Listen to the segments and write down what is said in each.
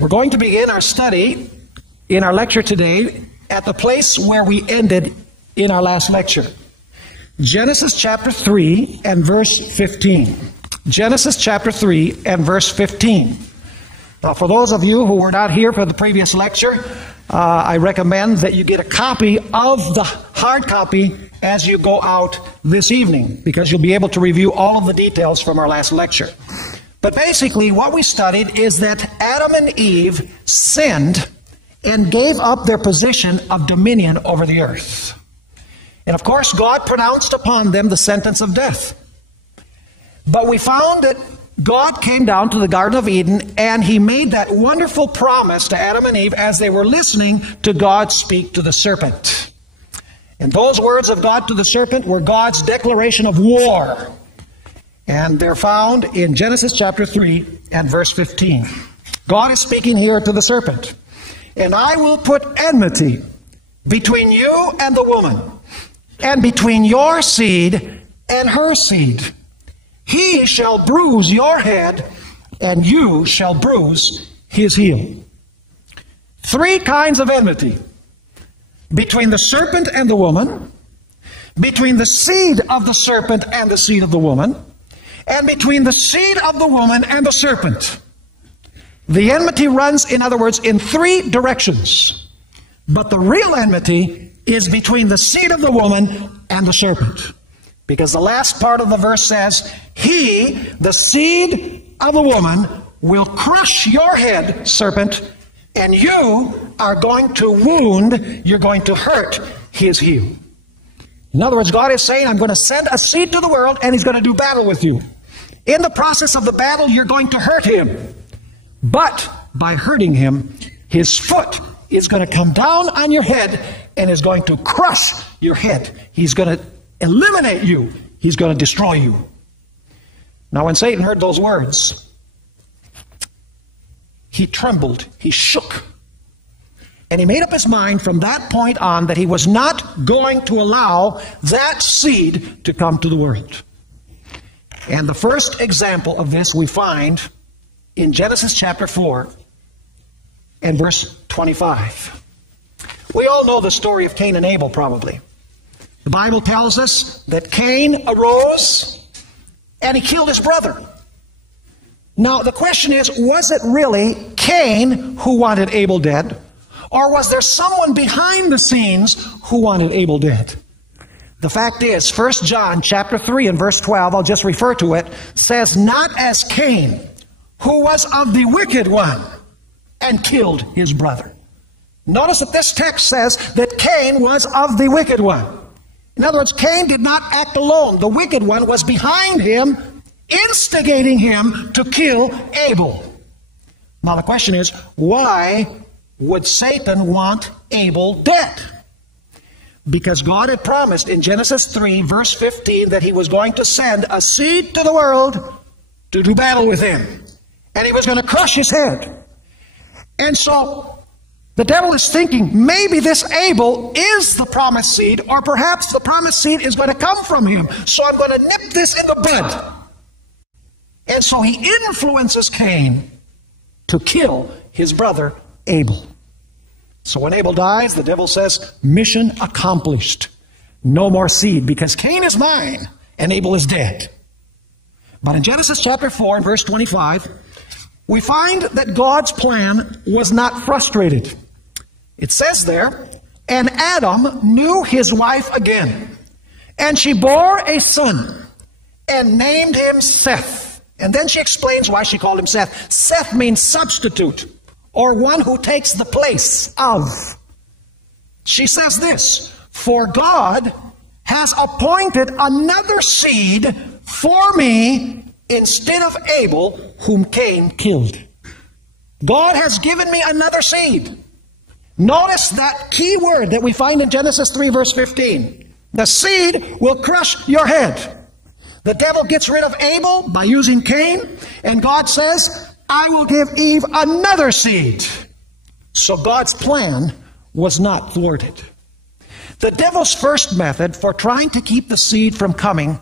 We're going to begin our study in our lecture today at the place where we ended in our last lecture. Genesis chapter 3 and verse 15. Genesis chapter 3 and verse 15. Now, for those of you who were not here for the previous lecture, I recommend that you get a copy of the hard copy as you go out this evening, because you'll be able to review all of the details from our last lecture. But basically, what we studied is that Adam and Eve sinned and gave up their position of dominion over the earth. And of course, God pronounced upon them the sentence of death. But we found that God came down to the Garden of Eden and He made that wonderful promise to Adam and Eve as they were listening to God speak to the serpent. And those words of God to the serpent were God's declaration of war. And they're found in Genesis chapter 3 and verse 15. God is speaking here to the serpent. And I will put enmity between you and the woman, and between your seed and her seed. He shall bruise your head, and you shall bruise his heel. Three kinds of enmity. Between the serpent and the woman, between the seed of the serpent and the seed of the woman, and between the seed of the woman and the serpent. The enmity runs, in other words, in three directions. But the real enmity is between the seed of the woman and the serpent. Because the last part of the verse says, he, the seed of the woman, will crush your head, serpent, and you are going to wound, you're going to hurt his heel. In other words, God is saying, I'm going to send a seed to the world, and he's going to do battle with you. In the process of the battle, you're going to hurt him. But by hurting him, his foot is going to come down on your head and is going to crush your head. He's going to eliminate you. He's going to destroy you. Now, when Satan heard those words, he trembled, he shook. And he made up his mind from that point on that he was not going to allow that seed to come to the world. And the first example of this we find in Genesis chapter 4 and verse 25. We all know the story of Cain and Abel, probably. The Bible tells us that Cain arose and he killed his brother. Now, the question is, was it really Cain who wanted Abel dead? Or was there someone behind the scenes who wanted Abel dead? The fact is, 1 John chapter 3 and verse 12, I'll just refer to it, says, not as Cain, who was of the wicked one, and killed his brother. Notice that this text says that Cain was of the wicked one. In other words, Cain did not act alone. The wicked one was behind him, instigating him to kill Abel. Now the question is, why would Satan want Abel dead? Because God had promised in Genesis 3, verse 15, that he was going to send a seed to the world to do battle with him. And he was going to crush his head. And so the devil is thinking, maybe this Abel is the promised seed, or perhaps the promised seed is going to come from him. So I'm going to nip this in the bud. And so he influences Cain to kill his brother Abel. So when Abel dies, the devil says, mission accomplished. No more seed, because Cain is mine and Abel is dead. But in Genesis chapter 4 and verse 25, we find that God's plan was not frustrated. It says there, and Adam knew his wife again, and she bore a son and named him Seth. And then she explains why she called him Seth. Seth means substitute, or one who takes the place of. She says this, for God has appointed another seed for me instead of Abel, whom Cain killed. God has given me another seed. Notice that key word that we find in Genesis 3 verse 15. The seed will crush your head. The devil gets rid of Abel by using Cain, and God says, I will give Eve another seed. So God's plan was not thwarted. The devil's first method for trying to keep the seed from coming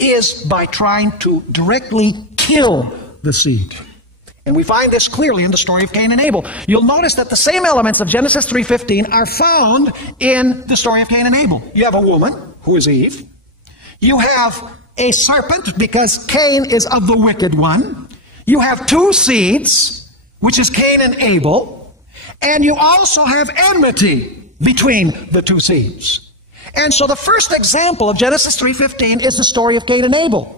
is by trying to directly kill the seed. And we find this clearly in the story of Cain and Abel. You'll notice that the same elements of Genesis 3:15 are found in the story of Cain and Abel. You have a woman, who is Eve. You have a serpent, because Cain is of the wicked one. You have two seeds, which is Cain and Abel. And you also have enmity between the two seeds. And so the first example of Genesis 3:15 is the story of Cain and Abel.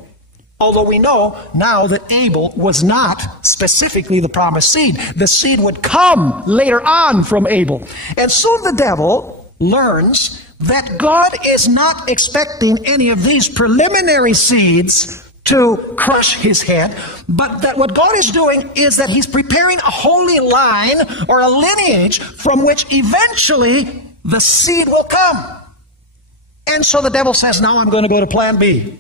Although we know now that Abel was not specifically the promised seed. The seed would come later on from Abel. And soon the devil learns that God is not expecting any of these preliminary seeds to crush his head, but that what God is doing is that he's preparing a holy line or a lineage from which eventually the seed will come. And so the devil says, now I'm going to go to plan B.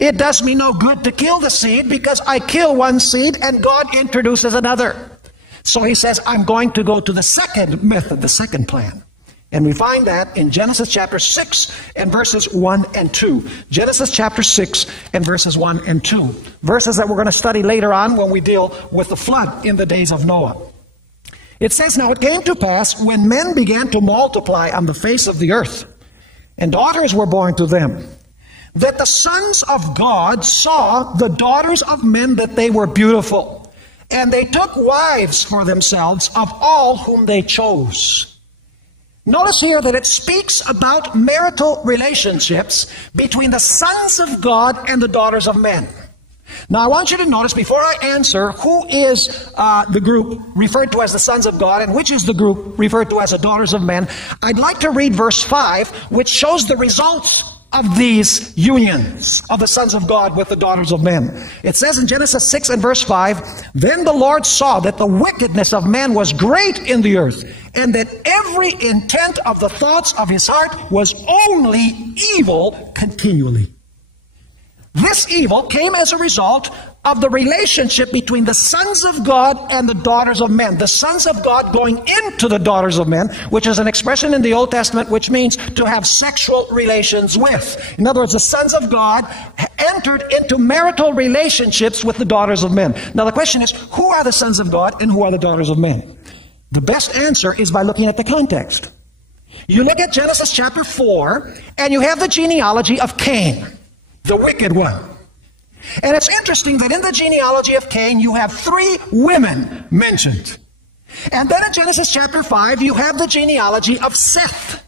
It does me no good to kill the seed, because I kill one seed and God introduces another. So he says, I'm going to go to the second method, the second plan. And we find that in Genesis chapter 6 and verses 1 and 2. Genesis chapter 6 and verses 1 and 2. Verses that we're going to study later on when we deal with the flood in the days of Noah. It says, now it came to pass, when men began to multiply on the face of the earth, and daughters were born to them, that the sons of God saw the daughters of men that they were beautiful, and they took wives for themselves of all whom they chose. Notice here that it speaks about marital relationships between the sons of God and the daughters of men. Now I want you to notice, before I answer who is the group referred to as the sons of God and which is the group referred to as the daughters of men, I'd like to read verse 5, which shows the results of these unions of the sons of God with the daughters of men. It says in Genesis 6 and verse 5, then the Lord saw that the wickedness of man was great in the earth, and that every intent of the thoughts of his heart was only evil continually. This evil came as a result of the relationship between the sons of God and the daughters of men. The sons of God going into the daughters of men, which is an expression in the Old Testament which means to have sexual relations with. In other words, the sons of God entered into marital relationships with the daughters of men. Now the question is, who are the sons of God and who are the daughters of men? The best answer is by looking at the context. You look at Genesis chapter 4, and you have the genealogy of Cain, the wicked one. And it's interesting that in the genealogy of Cain, you have 3 women mentioned. And then in Genesis chapter 5, you have the genealogy of Seth.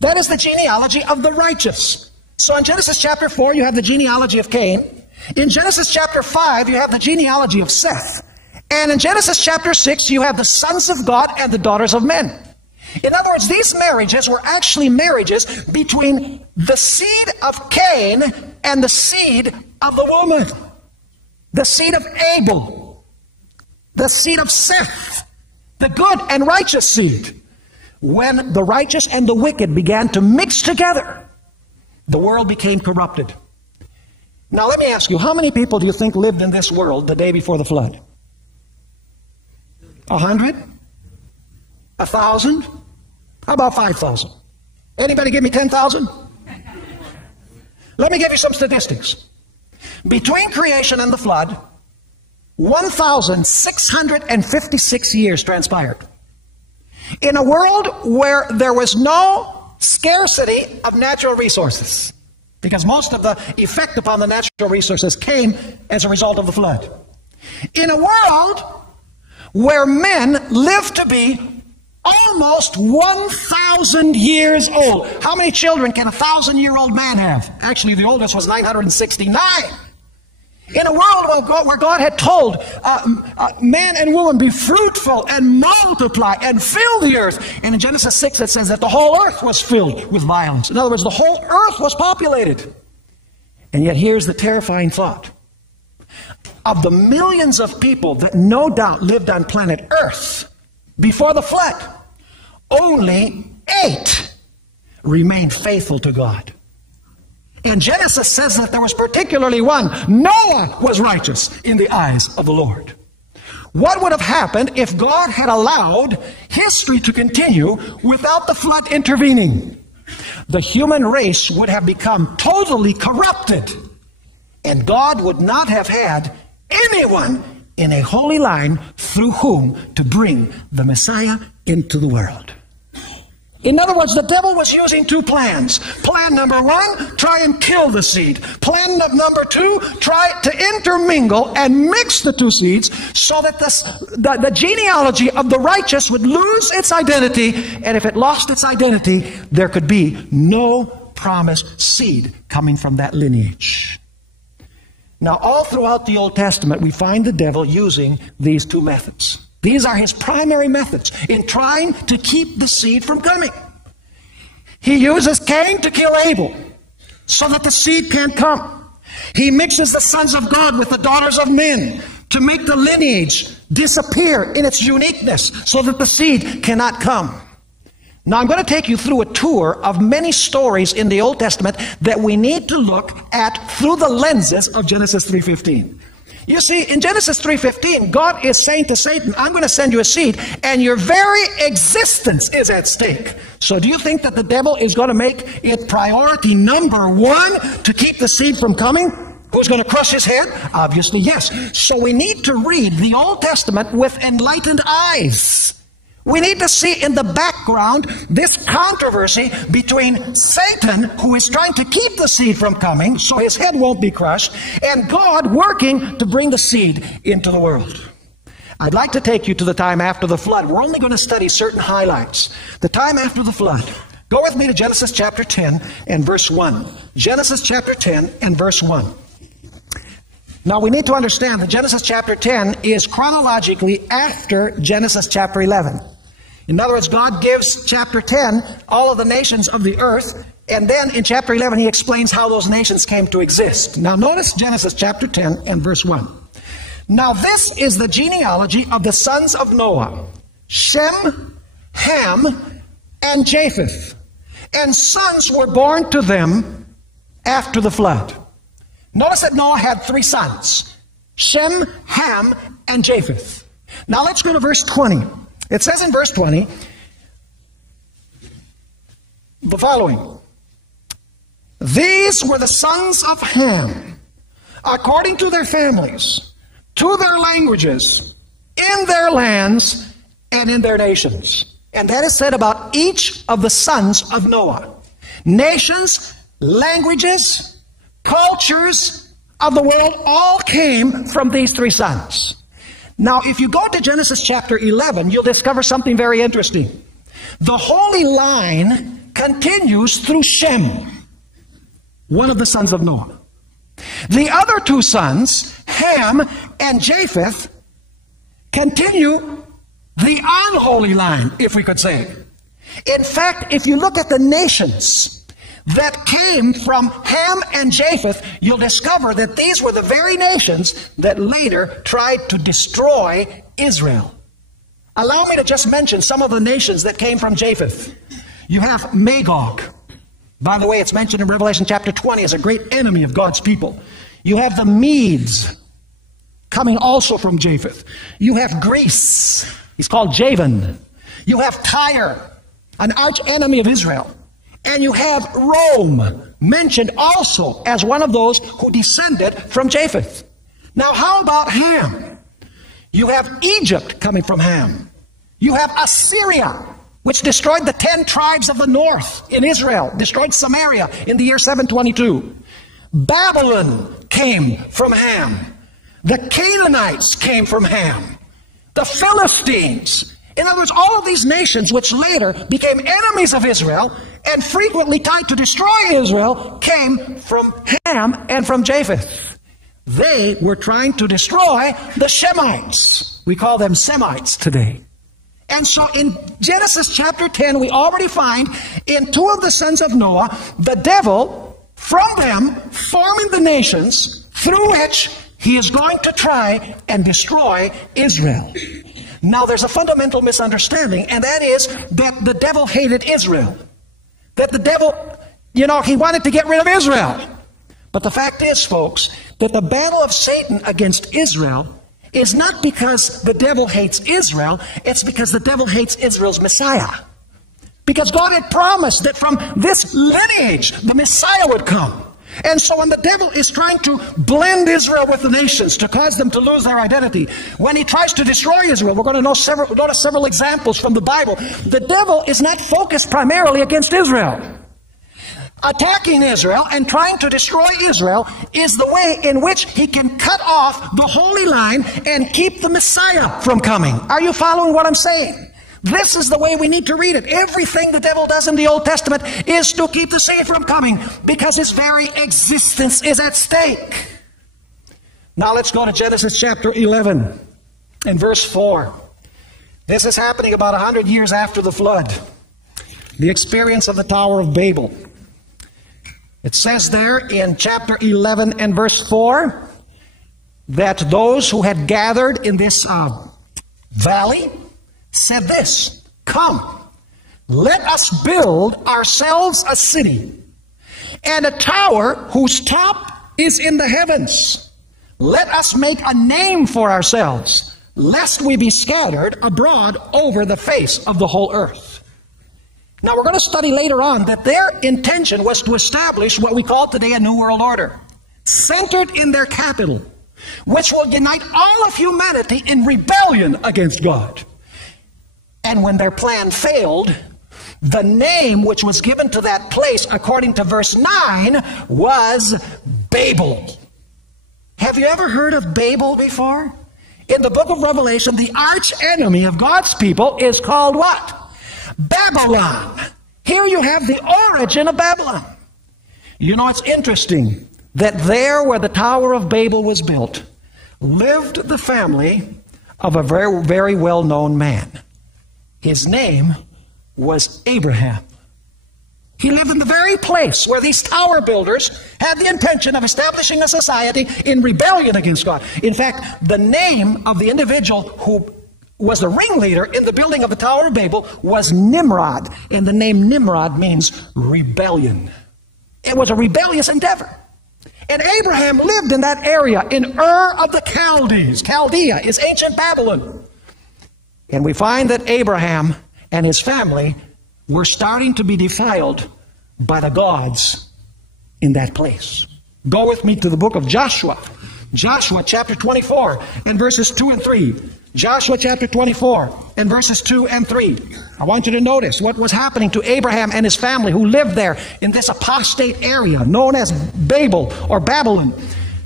That is the genealogy of the righteous. So in Genesis chapter 4, you have the genealogy of Cain. In Genesis chapter 5, you have the genealogy of Seth. And in Genesis chapter 6, you have the sons of God and the daughters of men. In other words, these marriages were actually marriages between the seed of Cain and the seed of the woman. The seed of Abel. The seed of Seth. The good and righteous seed. When the righteous and the wicked began to mix together, the world became corrupted. Now let me ask you, how many people do you think lived in this world the day before the flood? 100? 1,000? How about 5,000? Anybody give me 10,000? Let me give you some statistics. Between creation and the flood, 1,656 years transpired. In a world where there was no scarcity of natural resources, because most of the effect upon the natural resources came as a result of the flood. In a world where men lived to be almost 1,000 years old. How many children can a 1,000-year-old man have? Actually, the oldest was 969. In a world where God had told man and woman, be fruitful and multiply and fill the earth. And in Genesis 6 it says that the whole earth was filled with violence. In other words, the whole earth was populated. And yet here's the terrifying thought. Of the millions of people that no doubt lived on planet Earth before the flood, only 8 remained faithful to God. And Genesis says that there was particularly one. Noah was righteous in the eyes of the Lord. What would have happened if God had allowed history to continue without the flood intervening? The human race would have become totally corrupted, and God would not have had anyone in a holy line through whom to bring the Messiah into the world. In other words, the devil was using two plans. Plan number one, try and kill the seed. Plan number two, try to intermingle and mix the two seeds so that the genealogy of the righteous would lose its identity, and if it lost its identity, there could be no promised seed coming from that lineage. Now, all throughout the Old Testament, we find the devil using these two methods. These are his primary methods in trying to keep the seed from coming. He uses Cain to kill Abel so that the seed can't come. He mixes the sons of God with the daughters of men to make the lineage disappear in its uniqueness so that the seed cannot come. Now, I'm going to take you through a tour of many stories in the Old Testament that we need to look at through the lenses of Genesis 3:15. You see, in Genesis 3:15, God is saying to Satan, I'm going to send you a seed, and your very existence is at stake. So do you think that the devil is going to make it priority number one to keep the seed from coming? Who's going to crush his head? Obviously, yes. So we need to read the Old Testament with enlightened eyes. We need to see in the background this controversy between Satan, who is trying to keep the seed from coming so his head won't be crushed, and God working to bring the seed into the world. I'd like to take you to the time after the flood. We're only going to study certain highlights. The time after the flood. Go with me to Genesis chapter 10 and verse 1. Genesis chapter 10 and verse 1. Now, we need to understand that Genesis chapter 10 is chronologically after Genesis chapter 11. In other words, God gives chapter 10 all of the nations of the earth, and then in chapter 11 he explains how those nations came to exist. Now, notice Genesis chapter 10 and verse 1. Now, this is the genealogy of the sons of Noah: Shem, Ham, and Japheth. And sons were born to them after the flood. Notice that Noah had three sons: Shem, Ham, and Japheth. Now let's go to verse 20. It says in verse 20 the following: These were the sons of Ham, according to their families, to their languages, in their lands, and in their nations. And that is said about each of the sons of Noah. Nations, languages, cultures of the world all came from these three sons. Now, if you go to Genesis chapter 11, you'll discover something very interesting. The holy line continues through Shem, one of the sons of Noah. The other two sons, Ham and Japheth, continue the unholy line, if we could say. In fact, if you look at the nations that came from Ham and Japheth, you'll discover that these were the very nations that later tried to destroy Israel. Allow me to just mention some of the nations that came from Japheth. You have Magog. By the way, it's mentioned in Revelation chapter 20 as a great enemy of God's people. You have the Medes, coming also from Japheth. You have Greece. He's called Javan. You have Tyre, an arch enemy of Israel. And you have Rome, mentioned also as one of those who descended from Japheth. Now, how about Ham? You have Egypt coming from Ham. You have Assyria, which destroyed the 10 tribes of the north in Israel, destroyed Samaria in the year 722. Babylon came from Ham. The Canaanites came from Ham. The Philistines. In other words, all of these nations which later became enemies of Israel and frequently tried to destroy Israel came from Ham and from Japheth. They were trying to destroy the Shemites. We call them Semites today. And so in Genesis chapter 10, we already find in two of the sons of Noah, the devil, from them, forming the nations through which he is going to try and destroy Israel. Now, there's a fundamental misunderstanding, and that is that the devil hated Israel. That the devil, he wanted to get rid of Israel. But the fact is, folks, that the battle of Satan against Israel is not because the devil hates Israel, it's because the devil hates Israel's Messiah. Because God had promised that from this lineage, the Messiah would come. And so when the devil is trying to blend Israel with the nations to cause them to lose their identity, when he tries to destroy Israel, we're going to notice several examples from the Bible. The devil is not focused primarily against Israel. Attacking Israel and trying to destroy Israel is the way in which he can cut off the Holy Line and keep the Messiah from coming. Are you following what I'm saying? This is the way we need to read it. Everything the devil does in the Old Testament is to keep the Savior from coming, because his very existence is at stake. Now let's go to Genesis chapter 11 and verse 4. This is happening about 100 years after the flood. The experience of the Tower of Babel. It says there in chapter 11 and verse 4 that those who had gathered in this valley said this, "Come, let us build ourselves a city, and a tower whose top is in the heavens. Let us make a name for ourselves, lest we be scattered abroad over the face of the whole earth." Now we're going to study later on that their intention was to establish what we call today a New World Order, centered in their capital, which will unite all of humanity in rebellion against God. And when their plan failed, the name which was given to that place, according to verse 9, was Babel. Have you ever heard of Babel before? In the book of Revelation, the arch enemy of God's people is called what? Babylon. Here you have the origin of Babylon. You know, it's interesting that there where the Tower of Babel was built lived the family of a very, very well-known man. His name was Abraham. He lived in the very place where these tower builders had the intention of establishing a society in rebellion against God. In fact, the name of the individual who was the ringleader in the building of the Tower of Babel was Nimrod. And the name Nimrod means rebellion. It was a rebellious endeavor. And Abraham lived in that area in Ur of the Chaldees. Chaldea is ancient Babylon. And we find that Abraham and his family were starting to be defiled by the gods in that place. Go with me to the book of Joshua. Joshua chapter 24 and verses 2 and 3. Joshua chapter 24 and verses 2 and 3. I want you to notice what was happening to Abraham and his family who lived there in this apostate area known as Babel or Babylon.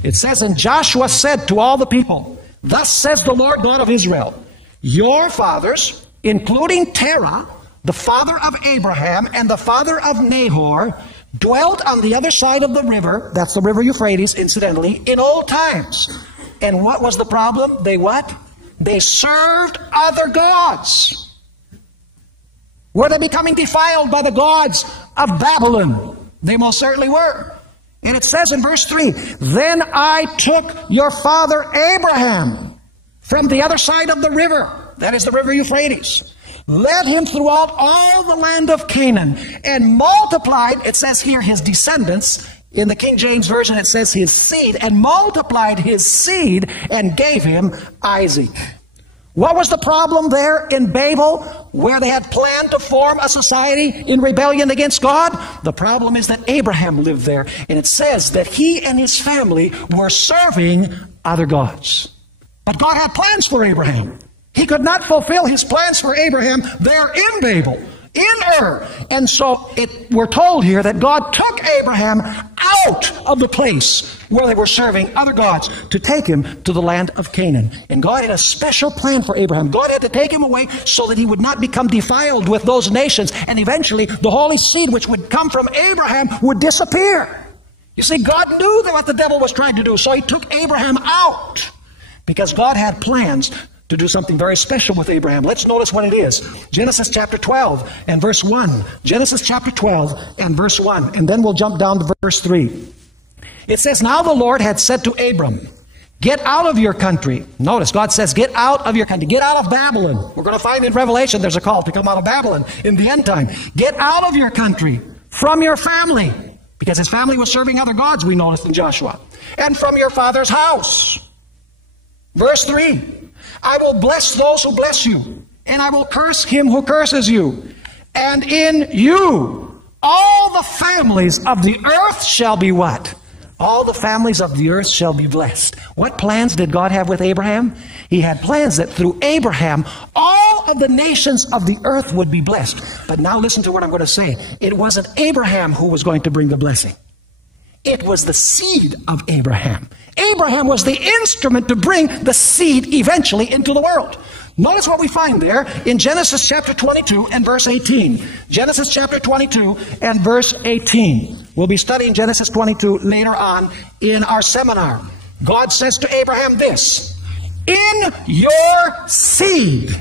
It says, "And Joshua said to all the people, Thus says the Lord God of Israel, Your fathers, including Terah, the father of Abraham and the father of Nahor, dwelt on the other side of the river," that's the river Euphrates, incidentally, "in old times." And what was the problem? They what? They served other gods. Were they becoming defiled by the gods of Babylon? They most certainly were. And it says in verse 3, "Then I took your father Abraham from the other side of the river," that is the river Euphrates, "led him throughout all the land of Canaan, and multiplied," it says here, his descendants. In the King James Version it says his seed, "and multiplied his seed, and gave him Isaac." What was the problem there in Babel, where they had planned to form a society in rebellion against God? The problem is that Abraham lived there, and it says that he and his family were serving other gods. But God had plans for Abraham. He could not fulfill his plans for Abraham there in Babel, in Ur. And so we're told here that God took Abraham out of the place where they were serving other gods to take him to the land of Canaan. And God had a special plan for Abraham. God had to take him away so that he would not become defiled with those nations. And eventually the holy seed which would come from Abraham would disappear. You see, God knew what the devil was trying to do, so he took Abraham out, because God had plans to do something very special with Abraham. Let's notice what it is. Genesis chapter 12 and verse 1. Genesis chapter 12 and verse 1. And then we'll jump down to verse 3. It says, "Now the Lord had said to Abram, Get out of your country." Notice, God says, get out of your country. Get out of Babylon. We're going to find in Revelation there's a call to come out of Babylon in the end time. Get out of your country, from your family, because his family was serving other gods, we noticed in Joshua, and from your father's house. Verse 3, "I will bless those who bless you, and I will curse him who curses you. And in you all the families of the earth shall be" what? All the families of the earth shall be blessed. What plans did God have with Abraham? He had plans that through Abraham, all of the nations of the earth would be blessed. But now listen to what I'm going to say. It wasn't Abraham who was going to bring the blessing. It was the seed of Abraham. Abraham was the instrument to bring the seed eventually into the world. Notice what we find there in Genesis chapter 22 and verse 18. Genesis chapter 22 and verse 18. We'll be studying Genesis 22 later on in our seminar. God says to Abraham this, "In your seed,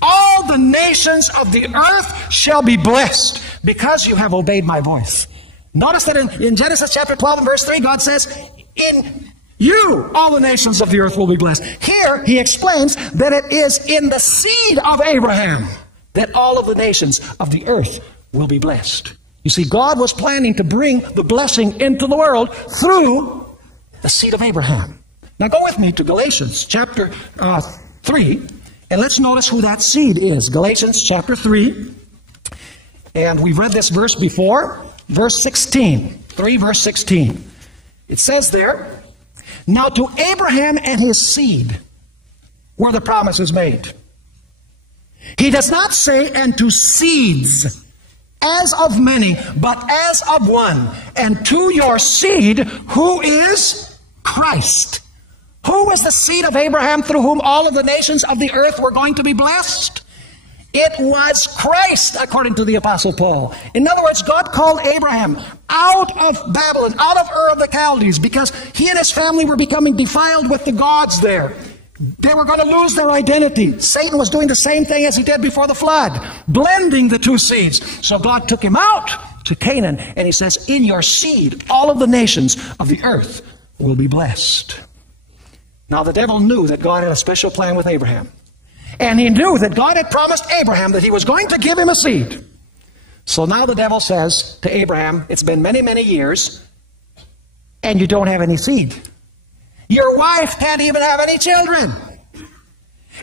all the nations of the earth shall be blessed because you have obeyed my voice." Notice that in Genesis chapter 12 and verse 3, God says, "In you, all the nations of the earth will be blessed." Here, he explains that it is in the seed of Abraham that all of the nations of the earth will be blessed. You see, God was planning to bring the blessing into the world through the seed of Abraham. Now go with me to Galatians chapter 3, and let's notice who that seed is. Galatians chapter 3, and we've read this verse before, verse 16. 3 verse 16. It says there, "Now to Abraham and his seed were the promises made. He does not say, and to seeds, as of many, but as of one, and to your seed, who is Christ." Who was the seed of Abraham through whom all of the nations of the earth were going to be blessed? It was Christ, according to the Apostle Paul. In other words, God called Abraham out of Babylon, out of Ur of the Chaldees, because he and his family were becoming defiled with the gods there. They were going to lose their identity. Satan was doing the same thing as he did before the flood, blending the two seeds. So God took him out to Canaan, and he says, "In your seed, all of the nations of the earth will be blessed." Now the devil knew that God had a special plan with Abraham. And he knew that God had promised Abraham that he was going to give him a seed. So now the devil says to Abraham, "It's been many, many years, and you don't have any seed. Your wife can't even have any children."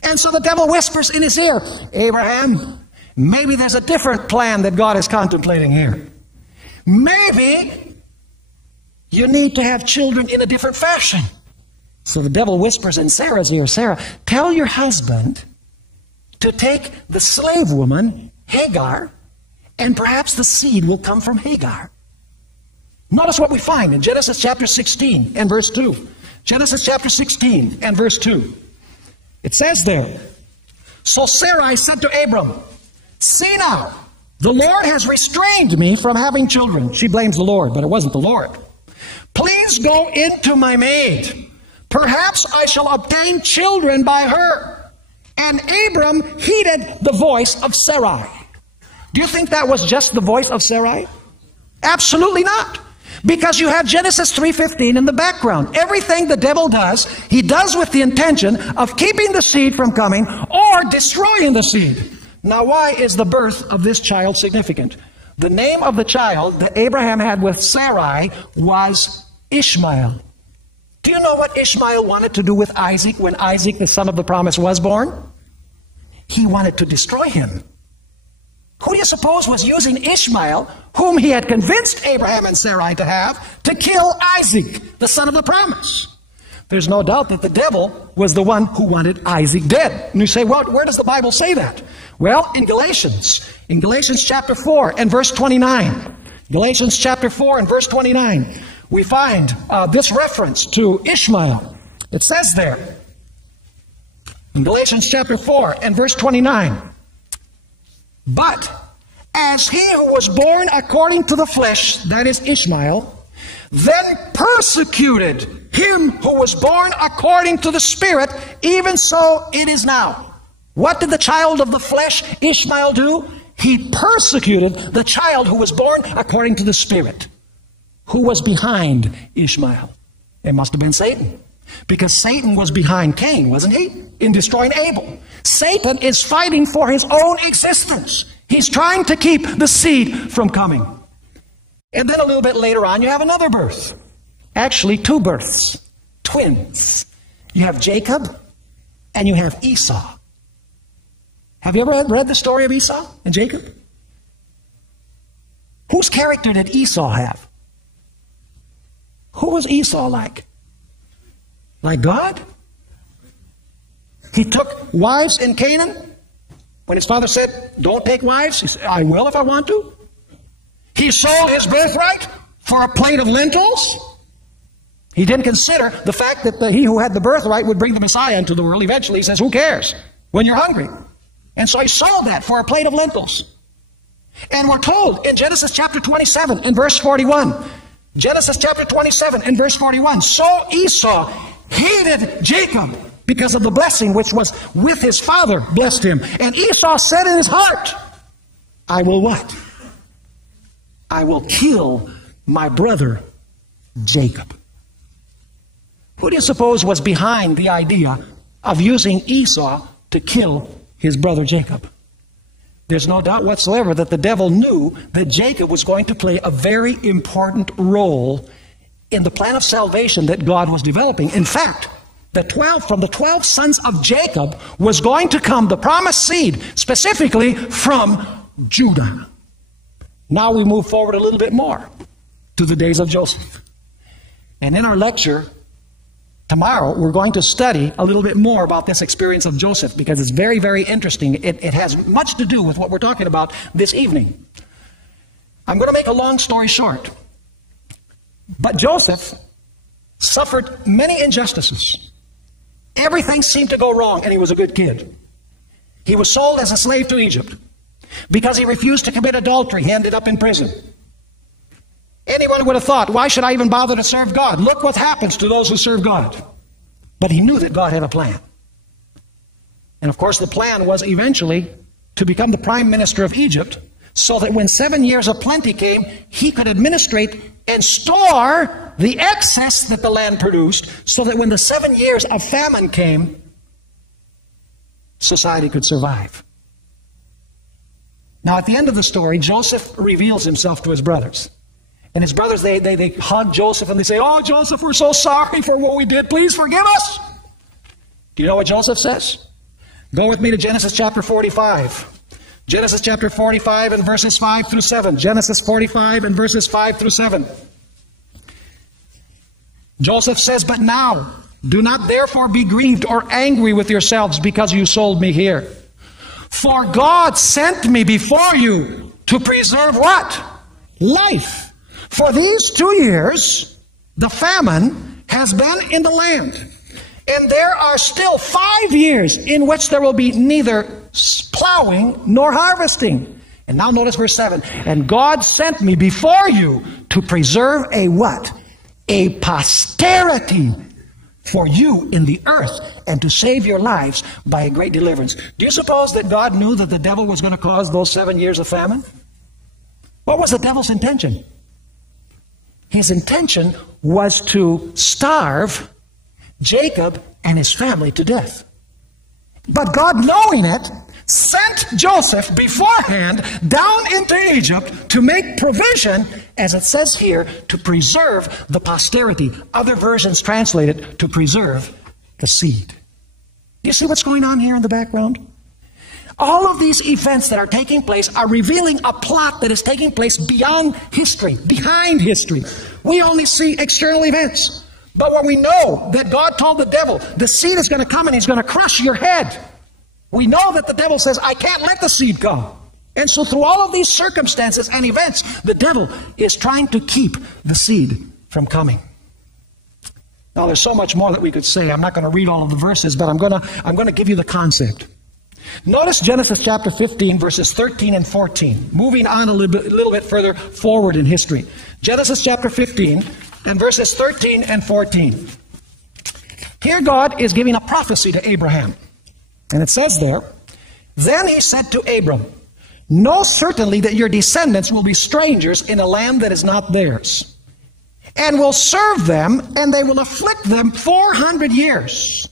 And so the devil whispers in his ear, "Abraham, maybe there's a different plan that God is contemplating here. Maybe you need to have children in a different fashion." So the devil whispers in Sarah's ear, "Sarah, tell your husband to take the slave woman, Hagar, and perhaps the seed will come from Hagar." Notice what we find in Genesis chapter 16 and verse 2. Genesis chapter 16 and verse 2. It says there, "So Sarai said to Abram, 'See now, the Lord has restrained me from having children.'" She blames the Lord, but it wasn't the Lord. "Please go into my maid. Perhaps I shall obtain children by her." And Abram heeded the voice of Sarai. Do you think that was just the voice of Sarai? Absolutely not. Because you have Genesis 3:15 in the background. Everything the devil does, he does with the intention of keeping the seed from coming or destroying the seed. Now why is the birth of this child significant? The name of the child that Abraham had with Sarai was Ishmael. Do you know what Ishmael wanted to do with Isaac when Isaac, the son of the promise, was born? He wanted to destroy him. Who do you suppose was using Ishmael, whom he had convinced Abraham and Sarai to have, to kill Isaac, the son of the promise? There's no doubt that the devil was the one who wanted Isaac dead. And you say, well, where does the Bible say that? Well, in Galatians chapter 4 and verse 29. Galatians chapter 4 and verse 29. We find this reference to Ishmael. It says there, in Galatians chapter 4 and verse 29, "But as he who was born according to the flesh," that is Ishmael, "then persecuted him who was born according to the Spirit, even so it is now." What did the child of the flesh, Ishmael, do? He persecuted the child who was born according to the Spirit. Who was behind Ishmael? It must have been Satan. Because Satan was behind Cain, wasn't he? In destroying Abel. Satan is fighting for his own existence. He's trying to keep the seed from coming. And then a little bit later on, you have another birth. Actually, two births. Twins. You have Jacob and you have Esau. Have you ever read the story of Esau and Jacob? Whose character did Esau have? Who was Esau like? Like God? He took wives in Canaan. When his father said, don't take wives, he said, I will if I want to. He sold his birthright for a plate of lentils. He didn't consider the fact that he who had the birthright would bring the Messiah into the world. Eventually he says, who cares when you're hungry? And so he sold that for a plate of lentils. And we're told in Genesis chapter 27 and verse 41, Genesis chapter 27 and verse 41, so Esau hated Jacob because of the blessing which was with his father blessed him. And Esau said in his heart, I will what? I will kill my brother Jacob. Who do you suppose was behind the idea of using Esau to kill his brother Jacob? There's no doubt whatsoever that the devil knew that Jacob was going to play a very important role in the plan of salvation that God was developing. In fact, from the 12 sons of Jacob was going to come the promised seed, specifically from Judah. Now we move forward a little bit more to the days of Joseph. And in our lecture tomorrow, we're going to study a little bit more about this experience of Joseph because it's very, very interesting. It has much to do with what we're talking about this evening. I'm going to make a long story short. But Joseph suffered many injustices. Everything seemed to go wrong, and he was a good kid. He was sold as a slave to Egypt. Because he refused to commit adultery, he ended up in prison. Anyone would have thought, why should I even bother to serve God? Look what happens to those who serve God. But he knew that God had a plan. And of course the plan was eventually to become the prime minister of Egypt, so that when 7 years of plenty came, he could administrate and store the excess that the land produced, so that when the 7 years of famine came, society could survive. Now at the end of the story, Joseph reveals himself to his brothers. And his brothers, they hug Joseph and they say, oh, Joseph, we're so sorry for what we did. Please forgive us. Do you know what Joseph says? Go with me to Genesis chapter 45. Genesis chapter 45 and verses 5 through 7. Genesis 45 and verses 5 through 7. Joseph says, but now, do not therefore be grieved or angry with yourselves because you sold me here. For God sent me before you to preserve what? Life. For these 2 years, the famine has been in the land. And there are still 5 years in which there will be neither plowing nor harvesting. And now notice verse 7. And God sent me before you to preserve a what? A posterity for you in the earth, and to save your lives by a great deliverance. Do you suppose that God knew that the devil was going to cause those 7 years of famine? What was the devil's intention? His intention was to starve Jacob and his family to death. But God, knowing it, sent Joseph beforehand down into Egypt to make provision, as it says here, to preserve the posterity. Other versions translate it to preserve the seed. Do you see what's going on here in the background? All of these events that are taking place are revealing a plot that is taking place beyond history, behind history. We only see external events. But when we know that God told the devil, the seed is going to come and he's going to crush your head, we know that the devil says, I can't let the seed come. And so through all of these circumstances and events, the devil is trying to keep the seed from coming. Now there's so much more that we could say. I'm not going to read all of the verses, but I'm going to give you the concept. Notice Genesis chapter 15, verses 13 and 14. Moving on a little bit further forward in history. Genesis chapter 15 and verses 13 and 14. Here God is giving a prophecy to Abraham. And it says there, then he said to Abram, know certainly that your descendants will be strangers in a land that is not theirs, and will serve them, and they will afflict them 400 years.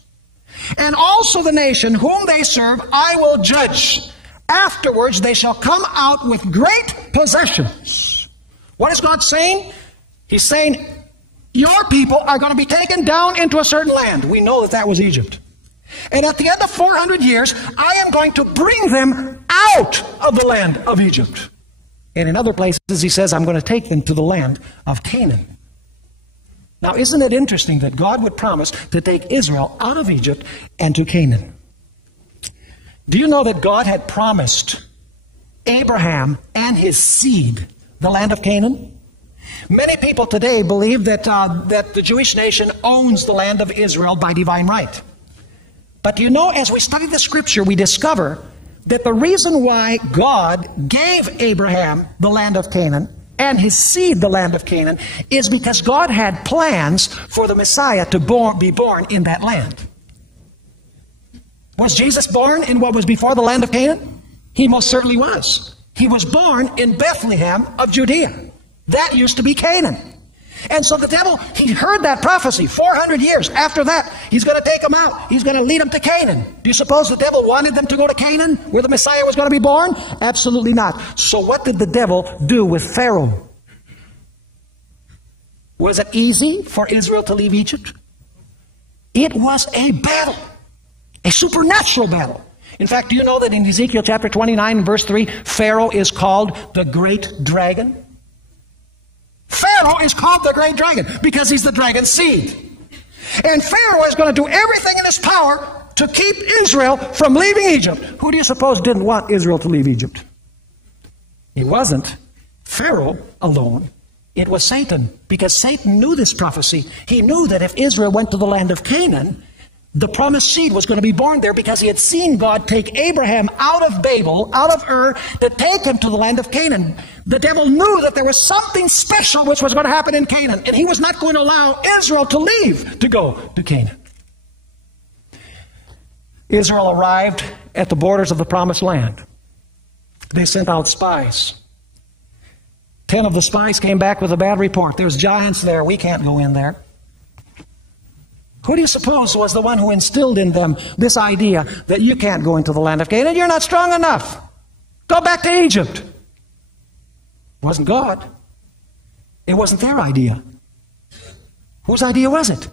And also the nation whom they serve I will judge. Afterwards they shall come out with great possessions. What is God saying? He's saying, your people are going to be taken down into a certain land. We know that that was Egypt. And at the end of 400 years, I am going to bring them out of the land of Egypt. And in other places he says, I'm going to take them to the land of Canaan. Now, isn't it interesting that God would promise to take Israel out of Egypt and to Canaan? Do you know that God had promised Abraham and his seed the land of Canaan? Many people today believe that the Jewish nation owns the land of Israel by divine right. But you know, as we study the Scripture, we discover that the reason why God gave Abraham the land of Canaan and his seed the land of Canaan is because God had plans for the Messiah to be born in that land. Was Jesus born in what was before the land of Canaan? He most certainly was. He was born in Bethlehem of Judea. That used to be Canaan. And so the devil, he heard that prophecy 400 years. After that, he's going to take them out. He's going to lead them to Canaan. Do you suppose the devil wanted them to go to Canaan, where the Messiah was going to be born? Absolutely not. So what did the devil do with Pharaoh? Was it easy for Israel to leave Egypt? It was a battle, a supernatural battle. In fact, do you know that in Ezekiel chapter 29, verse 3, Pharaoh is called the great dragon? Pharaoh is called the great dragon because he's the dragon's seed. And Pharaoh is going to do everything in his power to keep Israel from leaving Egypt. Who do you suppose didn't want Israel to leave Egypt? It wasn't Pharaoh alone. It was Satan, because Satan knew this prophecy. He knew that if Israel went to the land of Canaan, the promised seed was going to be born there, because he had seen God take Abraham out of Babel, out of Ur, to take him to the land of Canaan. The devil knew that there was something special which was going to happen in Canaan, and he was not going to allow Israel to leave to go to Canaan. Israel arrived at the borders of the promised land. They sent out spies. 10 of the spies came back with a bad report. There's giants there. We can't go in there. Who do you suppose was the one who instilled in them this idea that you can't go into the land of Canaan? You're not strong enough. Go back to Egypt. It wasn't God. It wasn't their idea. Whose idea was it?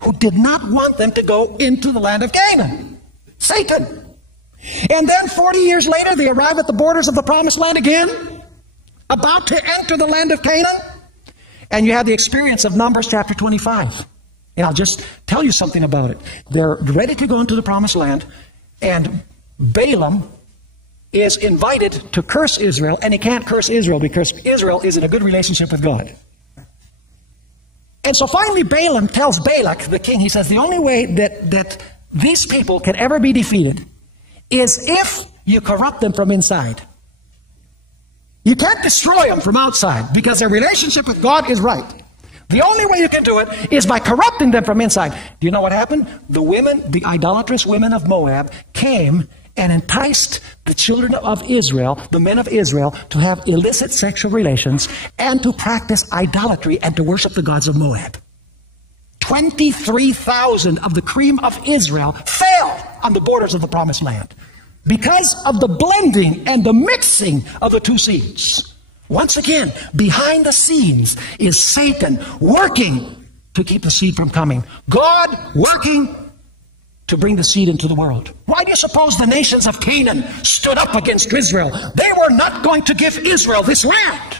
Who did not want them to go into the land of Canaan? Satan. And then 40 years later, they arrive at the borders of the promised land again, about to enter the land of Canaan. And you have the experience of Numbers chapter 25. And I'll just tell you something about it. They're ready to go into the promised land, and Balaam is invited to curse Israel, and he can't curse Israel because Israel is in a good relationship with God. And so finally Balaam tells Balak, the king, he says, the only way that these people can ever be defeated is if you corrupt them from inside. You can't destroy them from outside because their relationship with God is right. The only way you can do it is by corrupting them from inside. Do you know what happened? The women, the idolatrous women of Moab, came and enticed the children of Israel, the men of Israel, to have illicit sexual relations and to practice idolatry and to worship the gods of Moab. 23,000 of the cream of Israel fell on the borders of the promised land because of the blending and the mixing of the two seeds. Once again, behind the scenes is Satan working to keep the seed from coming. God working to bring the seed into the world. Why do you suppose the nations of Canaan stood up against Israel? They were not going to give Israel this land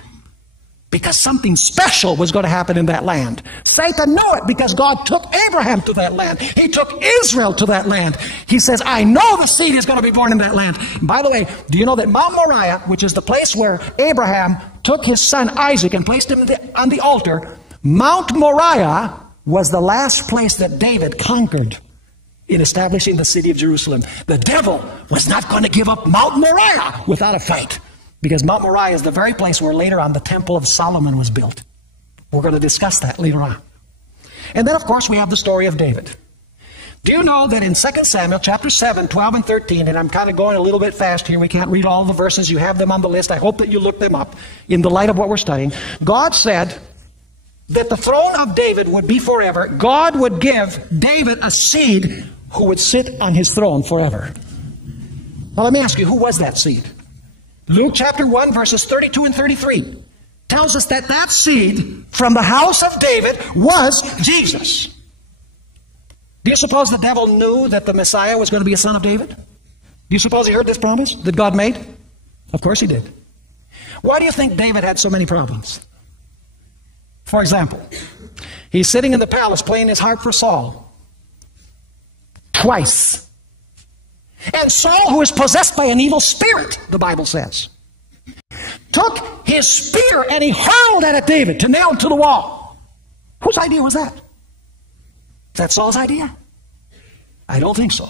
because something special was going to happen in that land. Satan knew it because God took Abraham to that land. He took Israel to that land. He says, I know the seed is going to be born in that land. And by the way, do you know that Mount Moriah, which is the place where Abraham took his son Isaac and placed him on the altar, Mount Moriah was the last place that David conquered in establishing the city of Jerusalem. The devil was not going to give up Mount Moriah without a fight, because Mount Moriah is the very place where later on the Temple of Solomon was built. We're going to discuss that later on. And then, of course, we have the story of David. Do you know that in 2 Samuel chapter 7, 12 and 13, and I'm kind of going a little bit fast here, we can't read all the verses, you have them on the list, I hope that you look them up in the light of what we're studying. God said that the throne of David would be forever. God would give David a seed who would sit on his throne forever. Now let me ask you, who was that seed? Luke chapter 1 verses 32 and 33 tells us that that seed from the house of David was Jesus. Do you suppose the devil knew that the Messiah was going to be a son of David? Do you suppose he heard this promise that God made? Of course he did. Why do you think David had so many problems? For example, He's sitting in the palace playing his harp for Saul. Twice. And Saul, who is possessed by an evil spirit, the Bible says, took his spear and he hurled it at David to nail him to the wall. Whose idea was that? Is that Saul's idea? I don't think so.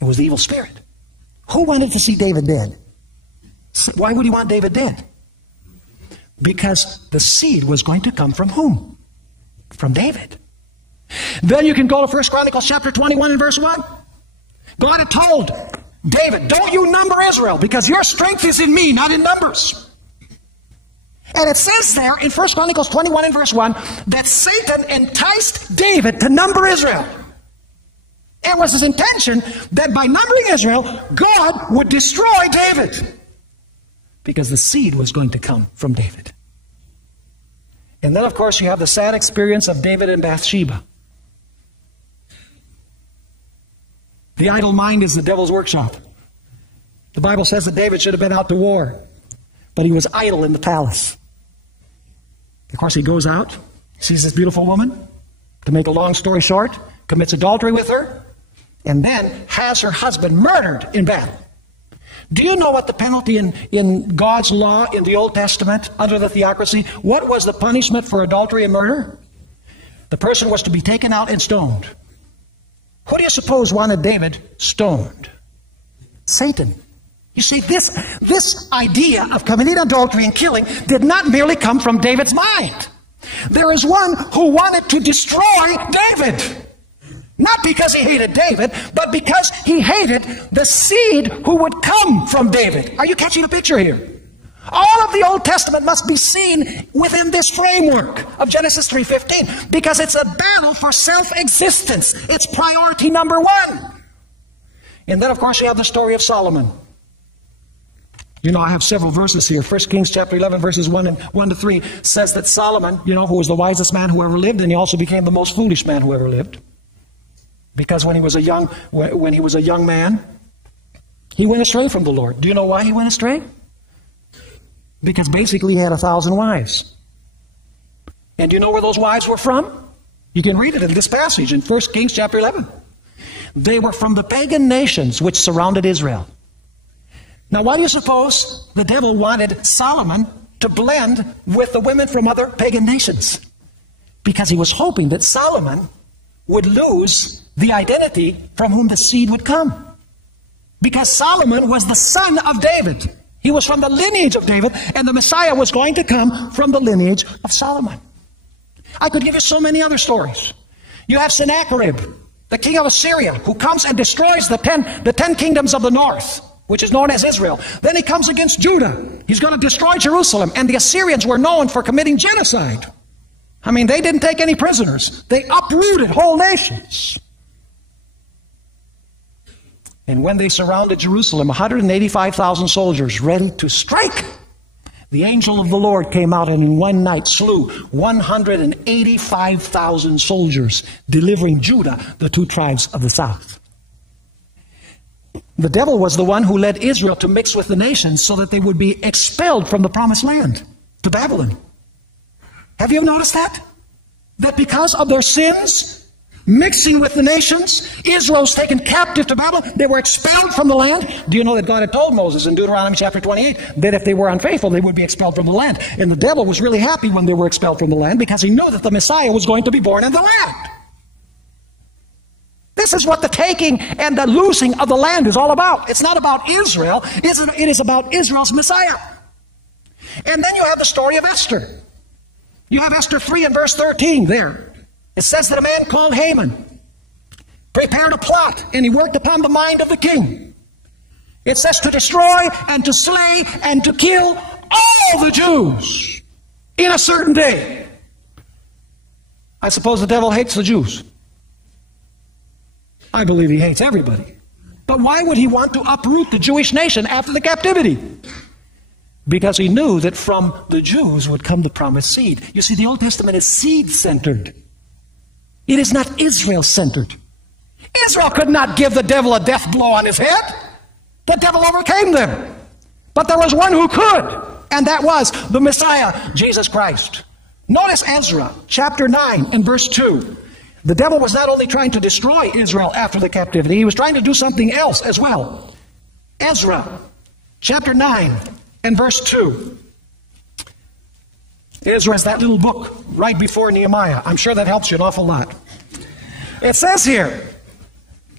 It was the evil spirit. Who wanted to see David dead? Why would he want David dead? Because the seed was going to come from whom? From David. Then you can go to 1 Chronicles chapter 21 and verse 1. God had told David, don't you number Israel, because your strength is in me, not in numbers. And it says there in 1 Chronicles 21 and verse 1 that Satan enticed David to number Israel. It was his intention that by numbering Israel, God would destroy David. Because the seed was going to come from David. And then, of course, you have the sad experience of David and Bathsheba. The idle mind is the devil's workshop. The Bible says that David should have been out to war, but he was idle in the palace. Of course, he goes out, sees this beautiful woman, to make a long story short, commits adultery with her, and then has her husband murdered in battle. Do you know what the penalty in God's law in the Old Testament, under the theocracy, what was the punishment for adultery and murder? The person was to be taken out and stoned. Who do you suppose wanted David stoned? Satan. You see, this idea of committing adultery and killing did not merely come from David's mind. There is one who wanted to destroy David. Not because he hated David, but because he hated the seed who would come from David. Are you catching the picture here? All of the Old Testament must be seen within this framework of Genesis 3:15, because it's a battle for self-existence. It's priority number one. And then, of course, you have the story of Solomon. You know, I have several verses here. 1 Kings chapter 11, verses 1 to 3 says that Solomon, you know, who was the wisest man who ever lived, and he also became the most foolish man who ever lived. Because when he was a young man, he went astray from the Lord. Do you know why he went astray? Because basically he had 1,000 wives. And do you know where those wives were from? You can read it in this passage in 1 Kings chapter 11. They were from the pagan nations which surrounded Israel. Now, why do you suppose the devil wanted Solomon to blend with the women from other pagan nations? Because he was hoping that Solomon would lose the identity from whom the seed would come. Because Solomon was the son of David. He was from the lineage of David, and the Messiah was going to come from the lineage of Solomon. I could give you so many other stories. You have Sennacherib, the king of Assyria, who comes and destroys the ten kingdoms of the north, which is known as Israel. Then he comes against Judah. He's going to destroy Jerusalem, and the Assyrians were known for committing genocide. I mean, they didn't take any prisoners. They uprooted whole nations. And when they surrounded Jerusalem, 185,000 soldiers ready to strike, the angel of the Lord came out and in one night slew 185,000 soldiers, delivering Judah, the two tribes of the south. The devil was the one who led Israel to mix with the nations so that they would be expelled from the promised land, to Babylon. Have you noticed that? That because of their sins, mixing with the nations, Israel was taken captive to Babylon. They were expelled from the land. Do you know that God had told Moses in Deuteronomy chapter 28 that if they were unfaithful, they would be expelled from the land? And the devil was really happy when they were expelled from the land because he knew that the Messiah was going to be born in the land. This is what the taking and the losing of the land is all about. It's not about Israel. It is about Israel's Messiah. And then you have the story of Esther. You have Esther 3 and verse 13 there. It says that a man called Haman prepared a plot, and he worked upon the mind of the king. It says to destroy and to slay and to kill all the Jews in a certain day. I suppose the devil hates the Jews. I believe he hates everybody. But why would he want to uproot the Jewish nation after the captivity? Because he knew that from the Jews would come the promised seed. You see, the Old Testament is seed-centered. It is not Israel-centered. Israel could not give the devil a death blow on his head. The devil overcame them. But there was one who could, and that was the Messiah, Jesus Christ. Notice Ezra chapter 9 and verse 2. The devil was not only trying to destroy Israel after the captivity, he was trying to do something else as well. Ezra chapter 9 and verse 2. Ezra is that little book right before Nehemiah. I'm sure that helps you an awful lot. It says here,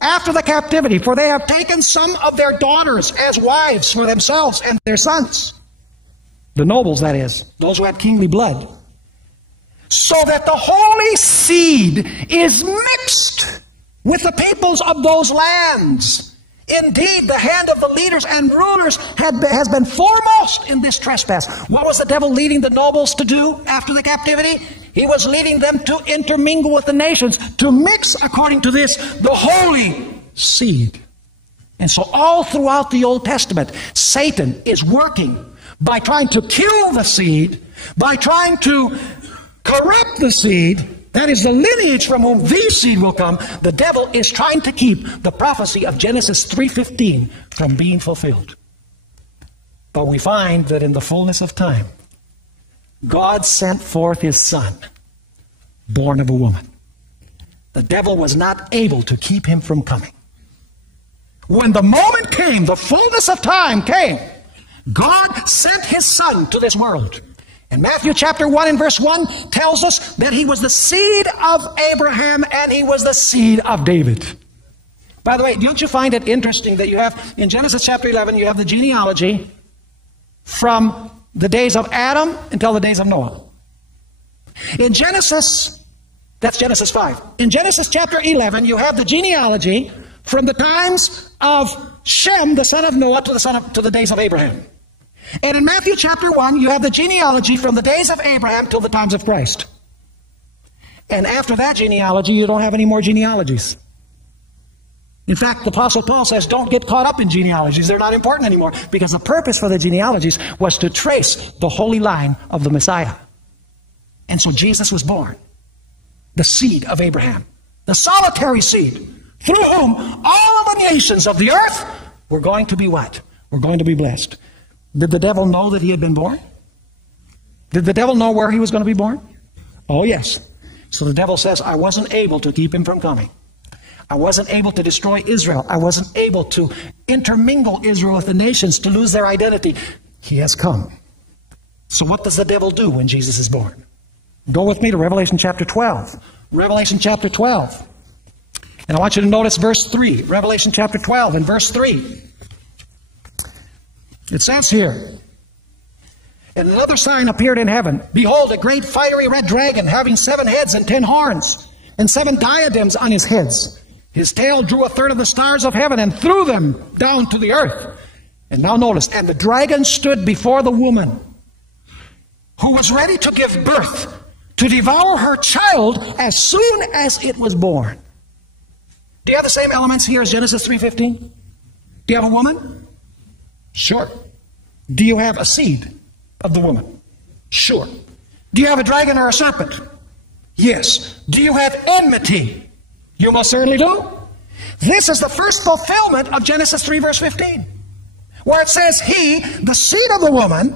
after the captivity, for they have taken some of their daughters as wives for themselves and their sons. The nobles, that is, those who had kingly blood. So that the holy seed is mixed with the peoples of those lands. Indeed, the hand of the leaders and rulers has been foremost in this trespass. What was the devil leading the nobles to do after the captivity? He was leading them to intermingle with the nations, to mix, according to this, the holy seed. And so all throughout the Old Testament, Satan is working by trying to kill the seed, by trying to corrupt the seed, that is the lineage from whom the seed will come. The devil is trying to keep the prophecy of Genesis 3:15 from being fulfilled. But we find that in the fullness of time, God sent forth His Son, born of a woman. The devil was not able to keep Him from coming. When the moment came, the fullness of time came, God sent His Son to this world. And Matthew chapter 1 and verse 1 tells us that He was the seed of Abraham and He was the seed of David. By the way, don't you find it interesting that you have, in Genesis chapter 11, you have the genealogy from the days of Adam until the days of Noah. In Genesis, that's Genesis 5. In Genesis chapter 11, you have the genealogy from the times of Shem, the son of Noah, to the days of Abraham. And in Matthew chapter 1, you have the genealogy from the days of Abraham till the times of Christ. And after that genealogy, you don't have any more genealogies. In fact, the Apostle Paul says, don't get caught up in genealogies. They're not important anymore, because the purpose for the genealogies was to trace the holy line of the Messiah. And so Jesus was born, the seed of Abraham, the solitary seed, through whom all of the nations of the earth were going to be what? Were going to be blessed. Did the devil know that he had been born? Did the devil know where he was going to be born? Oh, yes. So the devil says, I wasn't able to keep him from coming. I wasn't able to destroy Israel. I wasn't able to intermingle Israel with the nations to lose their identity. He has come. So what does the devil do when Jesus is born? Go with me to Revelation chapter 12. Revelation chapter 12. And I want you to notice verse 3. Revelation chapter 12 and verse 3. It says here, and another sign appeared in heaven. Behold, a great fiery red dragon, having 7 heads and 10 horns, and 7 diadems on his heads. His tail drew 1/3 of the stars of heaven and threw them down to the earth. And now notice, and the dragon stood before the woman, who was ready to give birth, to devour her child as soon as it was born. Do you have the same elements here as Genesis 3:15? Do you have a woman? Sure. Do you have a seed of the woman? Sure. Do you have a dragon or a serpent? Yes. Do you have enmity? You most certainly do. This is the first fulfillment of Genesis 3 verse 15, where it says, He, the seed of the woman,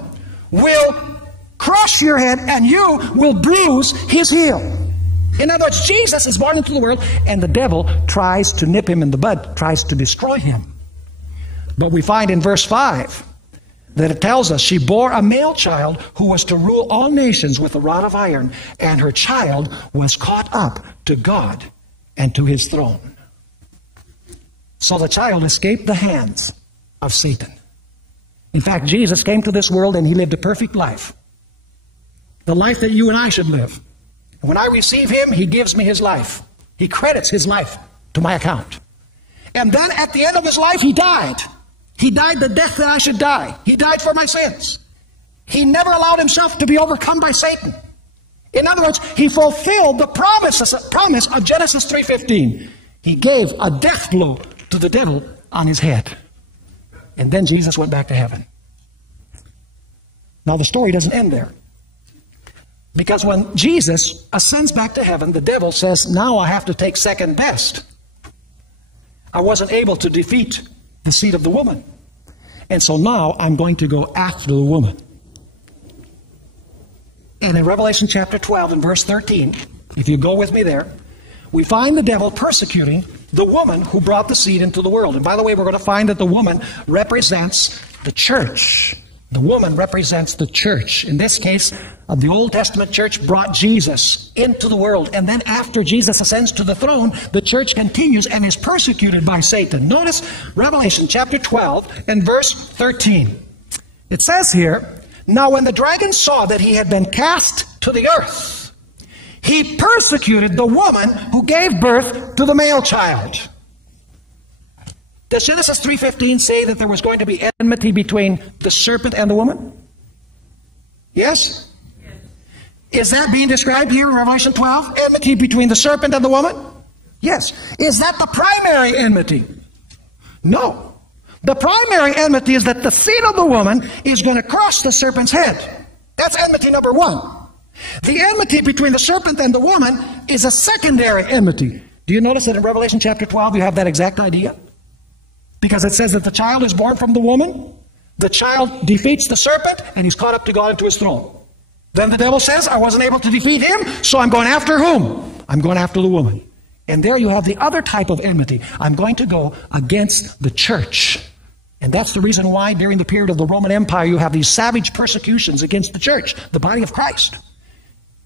will crush your head and you will bruise his heel. In other words, Jesus is born into the world and the devil tries to nip him in the bud, tries to destroy him. But we find in verse 5 that it tells us she bore a male child who was to rule all nations with a rod of iron, and her child was caught up to God and to His throne. So the child escaped the hands of Satan. In fact, Jesus came to this world and He lived a perfect life. The life that you and I should live. And when I receive Him, He gives me His life. He credits His life to my account. And then at the end of His life, He died. He died the death that I should die. He died for my sins. He never allowed Himself to be overcome by Satan. In other words, He fulfilled the promise of Genesis 3:15. He gave a death blow to the devil on his head. And then Jesus went back to heaven. Now the story doesn't end there. Because when Jesus ascends back to heaven, the devil says, now I have to take second best. I wasn't able to defeat the seed of the woman. And so now I'm going to go after the woman. And in Revelation chapter 12 and verse 13, if you go with me there, we find the devil persecuting the woman who brought the seed into the world. And by the way, we're going to find that the woman represents the church. The woman represents the church. In this case, the Old Testament church brought Jesus into the world. And then after Jesus ascends to the throne, the church continues and is persecuted by Satan. Notice Revelation chapter 12 and verse 13. It says here, "Now when the dragon saw that he had been cast to the earth, he persecuted the woman who gave birth to the male child." Does Genesis 3:15 say that there was going to be enmity between the serpent and the woman? Yes? Is that being described here in Revelation 12? Enmity between the serpent and the woman? Yes. Is that the primary enmity? No. The primary enmity is that the seed of the woman is going to crush the serpent's head. That's enmity number one. The enmity between the serpent and the woman is a secondary enmity. Do you notice that in Revelation chapter 12 you have that exact idea? Because it says that the child is born from the woman, the child defeats the serpent, and he's caught up to God into his throne. Then the devil says, I wasn't able to defeat him, so I'm going after whom? I'm going after the woman. And there you have the other type of enmity. I'm going to go against the church. And that's the reason why during the period of the Roman Empire you have these savage persecutions against the church, the body of Christ.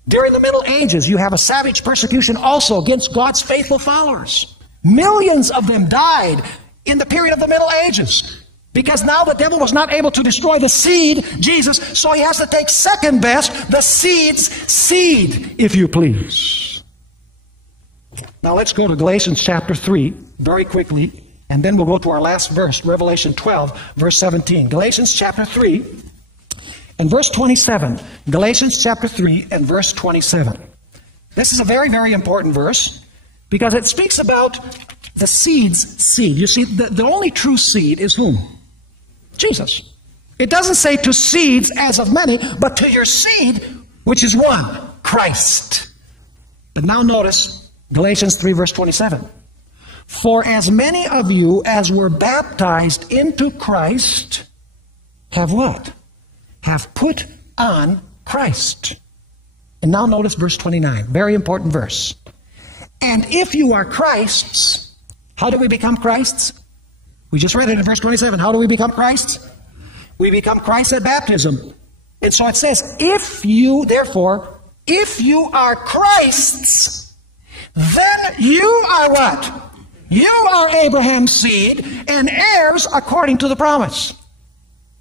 During the Middle Ages you have a savage persecution also against God's faithful followers. Millions of them died in the period of the Middle Ages, because now the devil was not able to destroy the seed, Jesus, so he has to take second best, the seed's seed, if you please. Now let's go to Galatians chapter 3 very quickly, and then we'll go to our last verse, Revelation 12, verse 17. Galatians chapter 3 and verse 27. Galatians chapter 3 and verse 27. This is a very, very important verse, because it speaks about the seed's seed. You see, the only true seed is whom? Jesus. It doesn't say to seeds as of many, but to your seed, which is one, Christ. But now notice Galatians 3 verse 27. For as many of you as were baptized into Christ have what? Have put on Christ. And now notice verse 29. Very important verse. And if you are Christ's, how do we become Christ's? We just read it in verse 27. How do we become Christ's? We become Christ at baptism. And so it says, if you, therefore, if you are Christ's, then you are what? You are Abraham's seed and heirs according to the promise.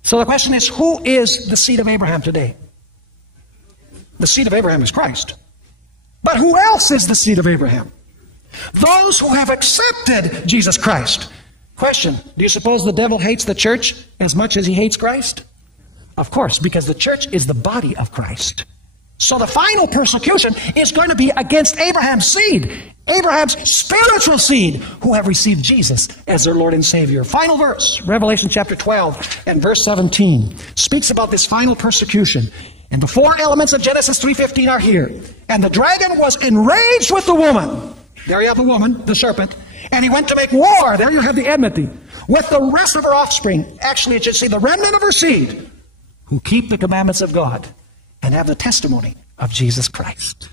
So the question is, who is the seed of Abraham today? The seed of Abraham is Christ. But who else is the seed of Abraham? Those who have accepted Jesus Christ. Question, do you suppose the devil hates the church as much as he hates Christ? Of course, because the church is the body of Christ. So the final persecution is going to be against Abraham's seed, Abraham's spiritual seed, who have received Jesus as their Lord and Savior. Final verse, Revelation chapter 12 and verse 17, speaks about this final persecution. And the four elements of Genesis 3:15 are here. And the dragon was enraged with the woman. There you have the woman, the serpent. And he went to make war. There you have the enmity. With the rest of her offspring. Actually, it should say the remnant of her seed, who keep the commandments of God and have the testimony of Jesus Christ.